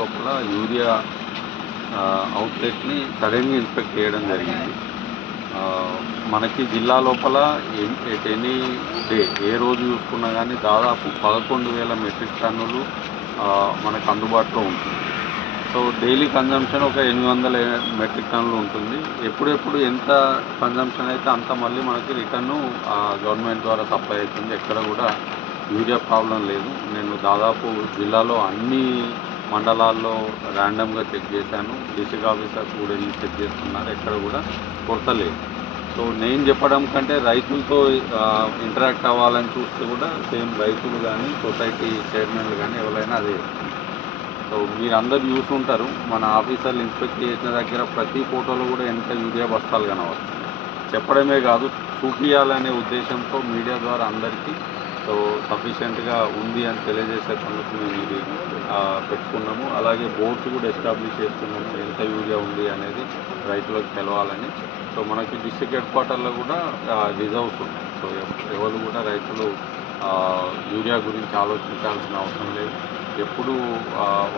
లోపల యూరియా అవుట్లెట్ని సడన్గా ఇన్స్పెక్ట్ చేయడం జరిగింది. మనకి జిల్లా లోపల ఎట్ ఎనీ డే ఏ రోజు చూసుకున్నా కానీ దాదాపు పదకొండు వేల మెట్రిక్ టన్నులు మనకు అందుబాటులో ఉంటుంది. సో డైలీ కన్జంప్షన్ ఒక ఎనిమిది వందల మెట్రిక్ టన్నులు ఉంటుంది. ఎప్పుడెప్పుడు ఎంత కన్జంప్షన్ అయితే అంత మళ్ళీ మనకి రిటర్ను గవర్నమెంట్ ద్వారా సప్లై అవుతుంది. ఎక్కడ కూడా యూరియా ప్రాబ్లం లేదు. నేను దాదాపు జిల్లాలో అన్ని మండలాల్లో ర్యాండమ్గా చెక్ చేశాను. డిస్ట్రిక్ట్ ఆఫీసర్స్ కూడా వెళ్ళి చెక్ చేస్తున్నారు. ఎక్కడ కూడా కొరత లేదు. సో నేను చెప్పడం కంటే రైతులతో ఇంటరాక్ట్ అవ్వాలని చూస్తే కూడా సేమ్ రైతులు కానీ సొసైటీ చైర్మన్లు కానీ ఎవరైనా అదే సో మీరు అందరు చూసుంటారు మన ఆఫీసర్లు ఇన్స్పెక్ట్ చేసిన దగ్గర ప్రతి ఫోటోలో కూడా ఎంత యూరియా బస్తాలు కనవచ్చు చెప్పడమే కాదు చూపించాలనే ఉద్దేశంతో మీడియా ద్వారా అందరికీ సో సఫిషియెంట్గా ఉంది అని తెలియజేసేందుకు మేము ఇది పెట్టుకున్నాము. అలాగే బోర్డ్స్ కూడా ఎస్టాబ్లిష్ చేస్తున్నాము. ఎంత యూరియా ఉంది అనేది రైతులకు తెలవాలని. సో మనకి డిస్ట్రిక్ట్ హెడ్ క్వార్టర్లో కూడా రిజర్వ్స్ ఉన్నాయి. సో ఎవరు కూడా రైతులు యూరియా గురించి ఆలోచించాల్సిన అవసరం లేదు. ఎప్పుడు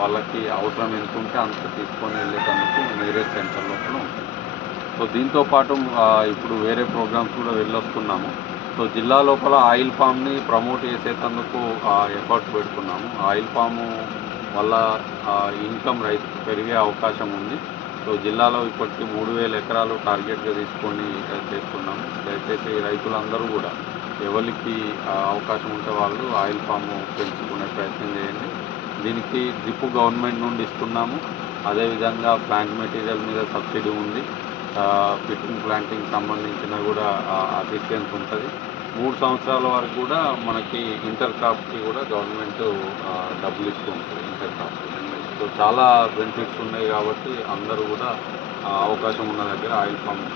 వాళ్ళకి అవసరం ఎంత ఉంటే అంత తీసుకొని వెళ్ళేటందుకు నియరెస్ట్ సెంటర్ లోపల ఉంటుంది సో దీంతో పాటు ఇప్పుడు వేరే ప్రోగ్రామ్స్ కూడా వెళ్ళొస్తున్నాము. సో జిల్లా లోపల ఆయిల్ పామ్ని ప్రమోట్ చేసేటందుకు ఎఫర్ట్ పెడుతున్నాము. ఆయిల్ పాము వల్ల ఇన్కమ్ రైతు పెరిగే అవకాశం ఉంది. సో జిల్లాలో ఇప్పటికీ మూడు వేల ఎకరాలు టార్గెట్గా తీసుకొని చేస్తున్నాము. దయచేసి రైతులందరూ కూడా ఎవరికి అవకాశం ఉంటే వాళ్ళు ఆయిల్ పాము పెంచుకునే ప్రయత్నం చేయండి. దీనికి డిప్పు గవర్నమెంట్ నుండి ఇస్తున్నాము. అదేవిధంగా ప్లాంట్ మెటీరియల్ మీద సబ్సిడీ ఉంది. ఫిట్టింగ్ ప్లాంటింగ్ సంబంధించిన కూడా అసిస్టెన్స్ ఉంటుంది. మూడు సంవత్సరాల వరకు కూడా మనకి ఇంటర్ క్రాప్కి కూడా గవర్నమెంట్ డబ్బులు ఇస్తూ ఉంటుంది ఇంటర్ క్రాప్ సో చాలా బెనిఫిట్స్ ఉన్నాయి కాబట్టి అందరూ కూడా అవకాశం ఉన్న దగ్గర ఆయిల్ పంప్